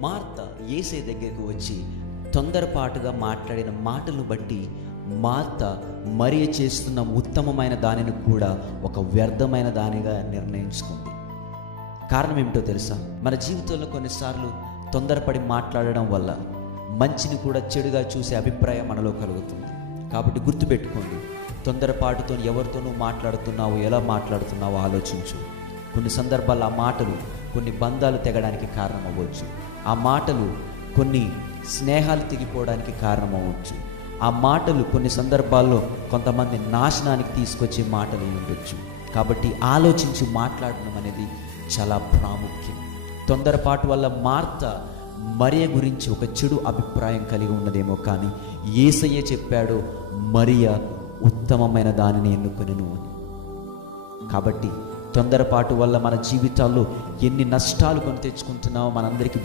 Martha యేసయ్య దగ్గరికి వచ్చి తొందరపాటుగా మాట్లాడిన మాటలను బట్టి మార్త మరియ చేస్తున్న ఉత్తమమైన దానిని కూడా ఒక వ్యర్థమైన దానిగా నిర్ణయించుకుంది. కారణం ఏమిటో తెలుసా? మన జీవితంలో కొన్నిసార్లు తొందరపడి మాట్లాడడం వల్ల మంచిని కూడా చెడుగా చూసే అభిప్రాయం మనలో కలుగుతుంది. కాబట్టి గుర్తుపెట్టుకోండి, తొందరపాటుతో ఎవరితోనూ మాట్లాడుతున్నావో, ఎలా మాట్లాడుతున్నావో ఆలోచించు. కొన్ని సందర్భాల్లో ఆ మాటలు కొన్ని బంధాలు తెగడానికి కారణం అవ్వచ్చు. ఆ మాటలు కొన్ని స్నేహాలు తెగిపోవడానికి కారణం అవ్వచ్చు. ఆ మాటలు కొన్ని సందర్భాల్లో కొంతమంది నాశనానికి తీసుకొచ్చే మాటలు ఉండొచ్చు. కాబట్టి ఆలోచించి మాట్లాడడం అనేది చాలా ప్రాముఖ్యం. తొందరపాటు వల్ల మార్త మరియ గురించి ఒక చెడు అభిప్రాయం కలిగి ఉన్నదేమో, కానీ యేసయ్య చెప్పాడు మరియ ఉత్తమమైన దానిని ఎన్నుకొనెను అని. కాబట్టి తొందరపాటు వల్ల మన జీవితాల్లో ఎన్ని నష్టాలు కొని తెచ్చుకుంటున్నామో మనందరికీ